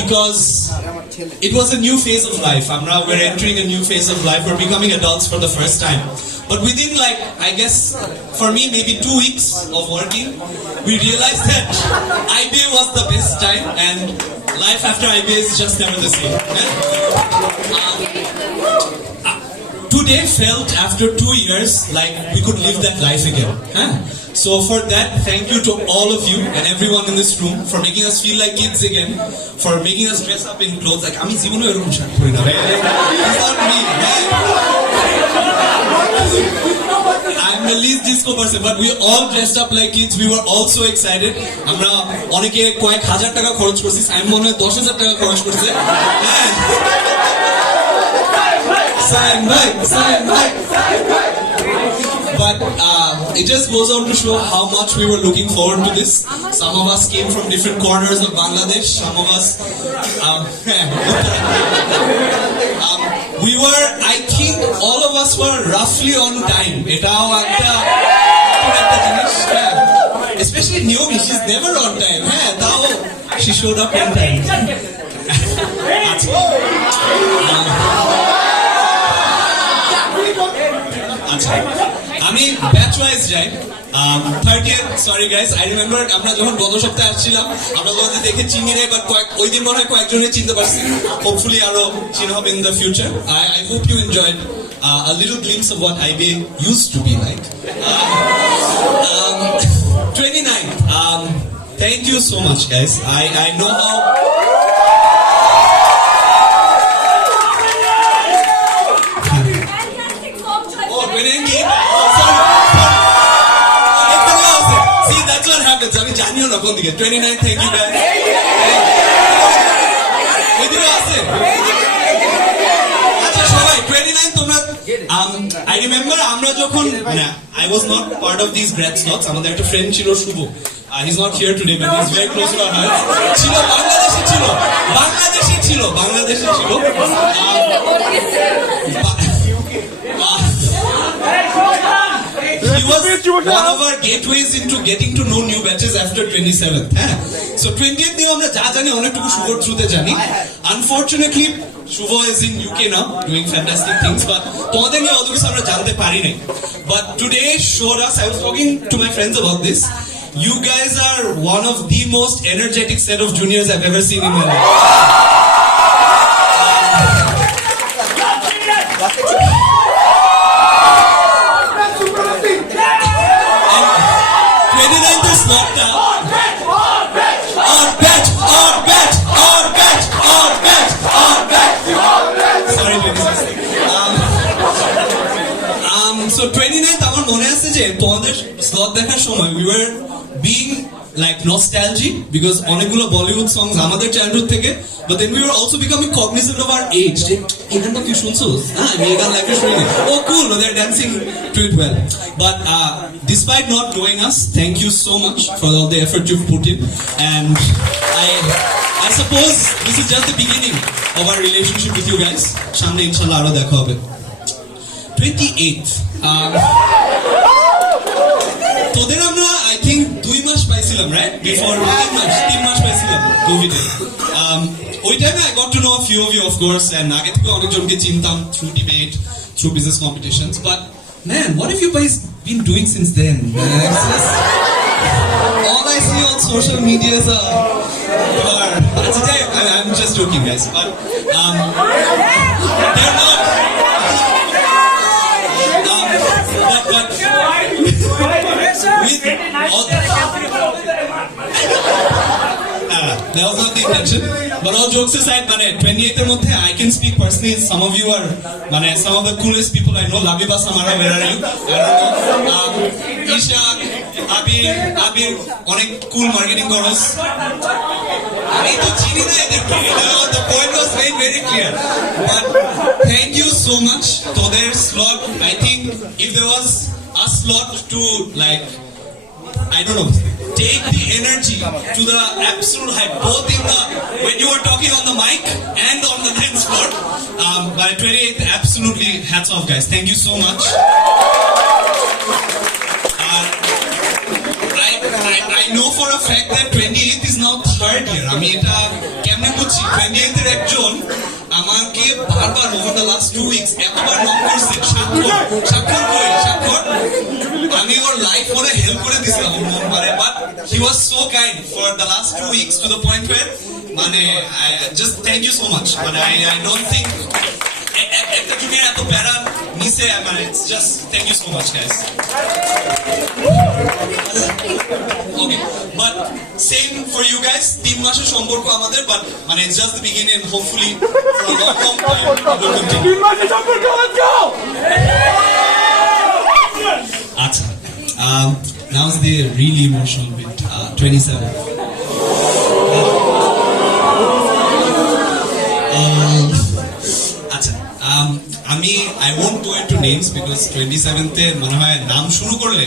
because it was a new phase of life. We're entering a new phase of life. We're becoming adults for the first time. But within, like, I guess, for me, maybe 2 weeks of working, we realized that IBA was the best time, and life after IBA is just never the same. Today felt, after 2 years, like we could live that life again. So for that, thank you to all of you and everyone in this room for making us feel like kids again, for making us dress up in clothes. Like, আমি জীবনে এরকম শাড়ি পরি না। It's not me. I'm the least disco person, but we all dressed up like kids. We were all so excited. আমরা অনেকে কয়েক হাজার টাকা খরচ করছি, আমি মনে হয় 10,000 টাকা খরচ করছে। But it just goes on to show how much we were looking forward to this. Some of us came from different corners of Bangladesh. Some of us, we were, I think, all of us were roughly on time. Especially Naomi, she's never on time. She showed up on time. আমি batch wise যাই। 30th, sorry guys, I remember আমরা যখন গত সপ্তাহে আসছিলাম, আমরা তোমাদের দেখে চিনি নাই, বাট ওই দিন মনে হয় কয়েকজনের চিনতে পারছি। Hopefully আরো চিনা হবে in the future. I hope you enjoyed a little glimpse of what IBA used to be like. 29th, thank you so much guys. I know how আমি জানিও না কোন দিকে। 29, থ্যাংক ইউ গাইস। আচ্ছা সবাই 29 তোমরা I remember আমরা যখন I was not part of these grad slots. আমাদের একটা ফ্রেন্ড ছিল শুভ, he's not here today but he's very close to our hearts. ছিল বাংলাদেশে ছিল He was one of our gateways into getting to know new batches after 27th. So 20th নিয়ে আমরা যা জানি অনেকটুকু শুভর থ্রুতে জানি। Unfortunately, Shubho is in UK now doing fantastic things, but তোমাদের নিয়ে অত কিছু আমরা জানতে পারি নাই। But today showed us, I was talking to my friends about this, you guys are one of the most energetic set of juniors I've ever seen in my life. 29th is not now. Sorry, so 29th আমার মনে আছে যে তোমাদের slot দেখার সময় we were being like nostalgic because অনেকগুলো Bollywood songs আমাদের childhood থেকে, but then we were also becoming cognizant of our age. এই গানটা কি শুনছোস? এই গান লাইফে শুনি। Oh cool, they're dancing to it well. But despite not knowing us, thank you so much for all the effort you've put in, and I suppose this is just the beginning of our relationship with you guys. সামনে ইনশাআল্লাহ আরো দেখা হবে। 28th, তোদের আমরা I think 2 মাস পাইছিলাম, right? Before 3 মাস পাইছিলাম Covid এ। ওই টাইমে I got to know a few of you of course, and আগে থেকে অনেকজনকে চিনতাম through debate, through business competitions, but man, what have you guys been doing since then? All I see on social media is I'm just joking guys, but they're not that was not the intention, but all jokes aside, 28th এর মধ্যে I can speak personally, some of you are some of the coolest people I know. Labiba Samara, where are you? I don't know. Isha, Abir, অনেক cool marketing করস। আমি তো চিনি না এদেরকে, the point was made very clear, but thank you so much. তোদের slot, I think if there was a slot to like, I don't know, take the energy to the absolute height, both in the when you were talking on the mic and on the dance floor. By 28th, absolutely hats off, guys. Thank you so much. I know for a fact that 28th is now 3rd year. I mean, এটা কেমনে বুঝছি? 28 এর একজন আমাকে বারবার over the last 2 weeks এতবার knock করছে, স্বাক্ষর আমি ওর লাইফ ওরে হেল্প করে দিছিলাম মানে, but he was so kind for the last 2 weeks to the point where মানে just thank you so much. মানে আই ডোন্ট থিংক একটা জুনিয়র এত প্যারা নিছে, মানে it's just thank you so much guys. Okay, but same for you guys, 3 মাসের সম্পর্ক আমাদের, বাট মানে it's just the beginning and hopefully for a long time will continue. 3 মাসের সম্পর্ক, লেটস গো। আচ্ছা, now's the really emotional bit. 27. আচ্ছা, আমি I won't go into names because 27th মনে হয় নাম শুরু করলে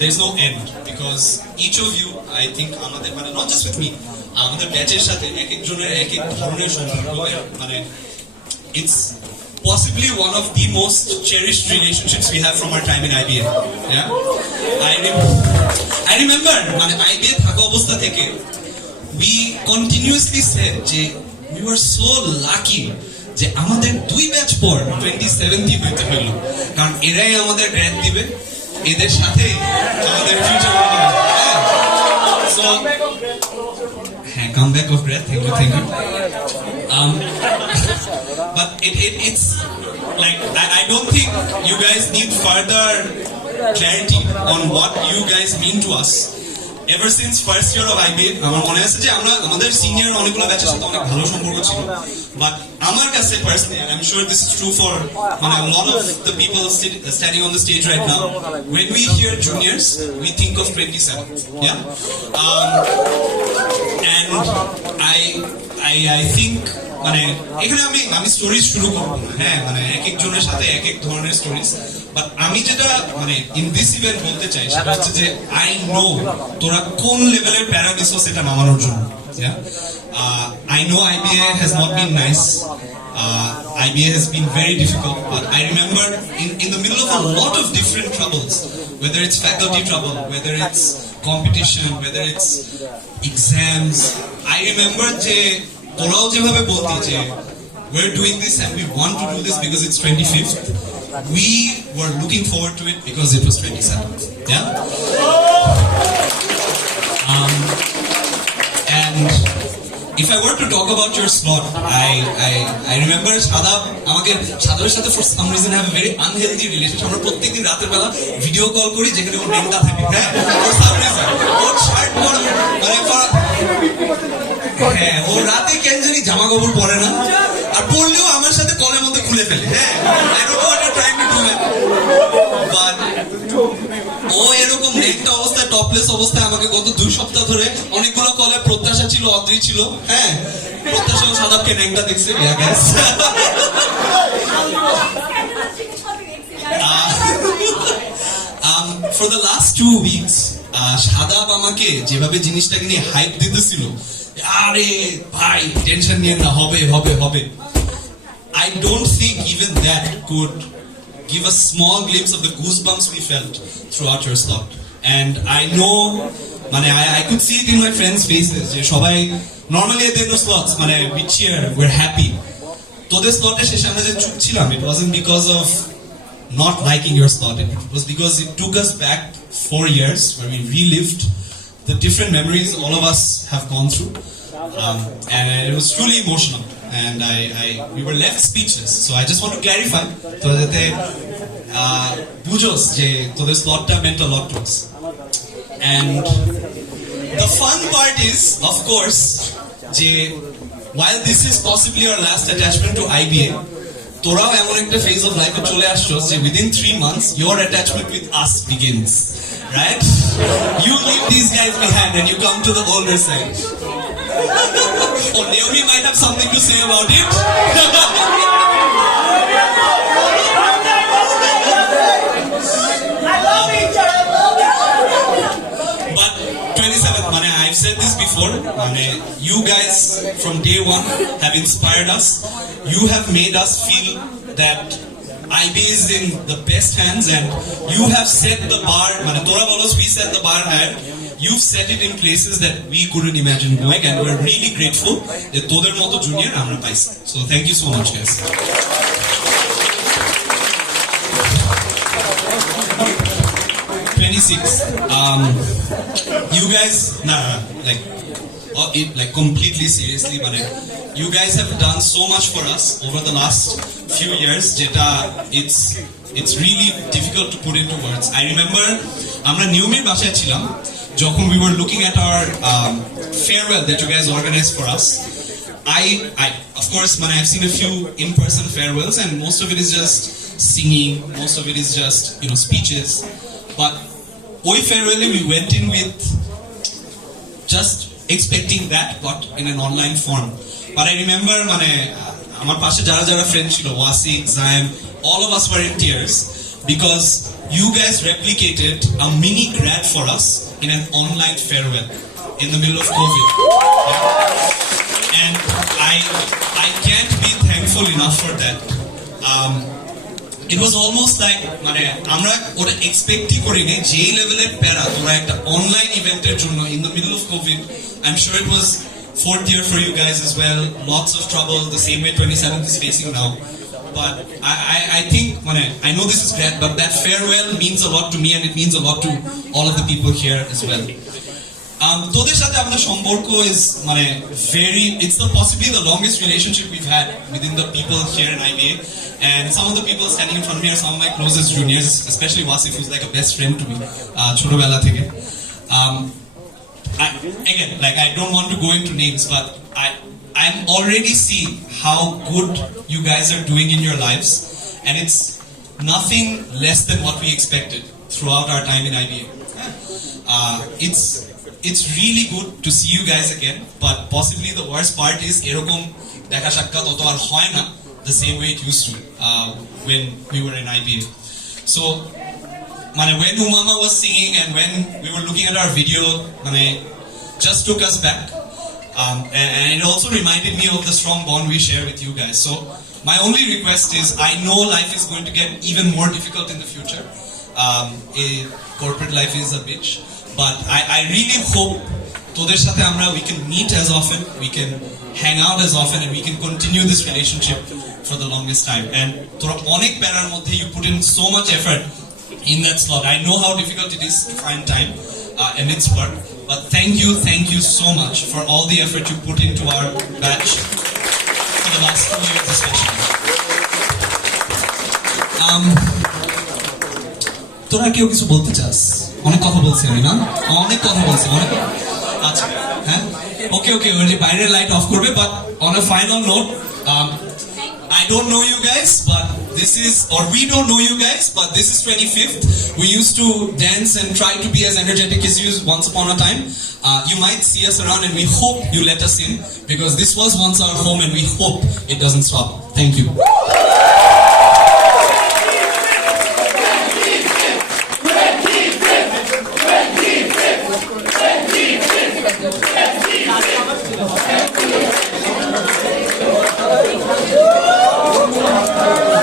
there is no end, because each of you I think আমাদের মানে not just with me, আমাদের ব্যাচের সাথে এক একজনের এক এক ধরনের সম্পর্ক, মানে it's possibly one of the most cherished relationships we have from our time in IBA. Yeah, I remember মানে IBA থাকা অবস্থা থেকে we continuously said যে we were so lucky যে আমাদের 2 ব্যাচ পর 27th হইতে হলো, কারণ এরাই আমাদের গ্র্যাড দিবে, এদের সাথে আমাদের ফিউচার হবে। সো হ্যাঁ, comeback of grad, thank you. But it's like I don't think you guys need further clarity on what you guys mean to us. Ever since first year of IBA, আমার মনে আছে যে আমরা আমাদের senior অনেকগুলো ব্যাচের সাথে অনেক ভালো সম্পর্ক ছিল, বাট আমার কাছে personally, and I'm sure this is true for a lot of the people standing on the stage right now, when we hear juniors, we think of 27. Yeah, and I think মানে এখানে আমি stories শুরু করবো না, হ্যাঁ মানে এক একজনের সাথে এক এক ধরনের স্টোরিজ, বাট আমি যেটা মানে ইন দিস ইভেন্ট বলতে চাই সেটা হচ্ছে যে আই নো তোরা কোন লেভেলের প্যারা দিছো সেটা নামানোর জন্য। I know IBA has not been nice. IBA has been very difficult, but I remember in the middle of a lot of different troubles, whether it's faculty trouble, whether it's competition, whether it's exams, I remember যে তোরাও যেভাবে বলতি যে we're doing this and we want to do this because it's 25th, we were looking forward to it because it was 27th. Yeah, and if I were to talk about your slot, I remember Shadab আমাকে সাদাবের সাথে for some reason have a very unhealthy relationship. আমরা প্রত্যেকদিন রাতের বেলা video call করি যেখানে ওর নেমটা থাকে, হ্যাঁ for some reason or shirt পরা মানে হ্যাঁ ও রাতে কেন জানি জামা কাপড় পরে না, আর পরলেও আমার সাথে কলের মধ্যে খুলে ফেলে। হ্যাঁ, I don't know what you're trying to do, but ও এরকম নেকটা অবস্থায় টপলেস অবস্থায় আমাকে গত 2 সপ্তাহ ধরে অনেকগুলো কলে প্রত্যাশা ছিল, অদ্রি ছিল, হ্যাঁ প্রত্যাশা ও সাদাবকে নেকটা দেখছে। For the last 2 weeks Shadab আমাকে যেভাবে জিনিসটাকে নিয়ে হাইপ দিতেছিল, আরে ভাই টেনশন নিয়ে না, হবে হবে হবে, I don't think even that could give a small glimpse of the goosebumps we felt throughout your slot. And I know, মানে I could see it in my friends' faces যে সবাই normally at the end of slots মানে we cheer, we're happy. তোদের স্লটের শেষে আমরা যে চুপ ছিলাম, it wasn't because of not liking your slot, it was because it took us back 4 years where we relived the different memories all of us have gone through, and it was truly emotional, and we were left speechless. So I just want to clarify so that they বুঝোস যে তোদের স্লটটা meant a lot to us. And the fun part is, of course, যে while this is possibly our last attachment to IBA, তোরাও এমন একটা phase of life চলে আসছো যে within 3 months your attachment with us begins, right? You leave these guys behind and you come to the older side. Oh, Naomi might have something to say about it. But 27th, mane I've said this before, mane you guys from day one have inspired us. You have made us feel that IBA is in the best hands, and you have set the bar, mane tora bolos we set the bar higher. you've set it in places that we couldn't imagine going, and we're really grateful that তোদের মতো junior আমরা পাইছি. So thank you so much, guys. 26. You guys, completely seriously, but you guys have done so much for us over the last few years. Jeta, it's really difficult to put into words. I remember, আমরা নিয়মের বাসায় ছিলাম যখন we were looking at our farewell that you guys organized for us. I of course, I've seen a few in-person farewells, and most of it is just singing, most of it is just speeches. But ওই farewell we went in with just expecting that, but in an online form. But I remember, আমার পাশে যারা friend ছিল, Wasik, Zaim, all of us were in tears because you guys replicated a mini grad for us in an online farewell in the middle of COVID. And I can't be thankful enough for that. It was almost like আমরা ওটা এক্সপেক্টই করিনি যে লেভেলের প্যারা তোরা একটা online ইভেন্টের জন্য in the middle of COVID. I'm sure it was fourth year for you guys as well. Lots of trouble, the same way 27th is facing now. But I think I know this is great, but that farewell means a lot to me, and it means a lot to all of the people here as well. তোদের সাথে আমাদের সম্পর্ক is it's possibly the longest relationship we've had within the people here in IBA, and some of the people standing in front of me are some of my closest juniors, especially Wasif, who's like a best friend to me chotobela theke. Again, I don't want to go into names, but I'm already seeing how good you guys are doing in your lives, and it's nothing less than what we expected throughout our time in IBA. It's really good to see you guys again, but possibly the worst part is erokom dekha sakkhat oto ar hoy na the same way it used to when we were in IBA. So when Umama was singing and when we were looking at our video, just took us back, and it also reminded me of the strong bond we share with you guys. So my only request is, I know life is going to get even more difficult in the future. Corporate life is a bitch. But I really hope তোদের সাথে we can meet as often, we can hang out as often, and we can continue this relationship for the longest time. And তোরা অনেক প্যারার মধ্যে you put in so much effort in that slot. I know how difficult it is to find time and it's work. But thank you so much for all the effort you put into our batch for the last 2 years especially. তোরা কেউ কিছু বলতে চাস? অনেক কথা বলছি আমি না? অনেক কথা বলছি অনেক। আচ্ছা হ্যাঁ ওকে ওই বাইরের লাইট অফ করবে। But on a final note, I don't know you guys, but we don't know you guys, but this is 25th. We used to dance and try to be as energetic as you once upon a time. You might see us around, and we hope you let us in, because this was once our home, and we hope it doesn't stop. Thank you.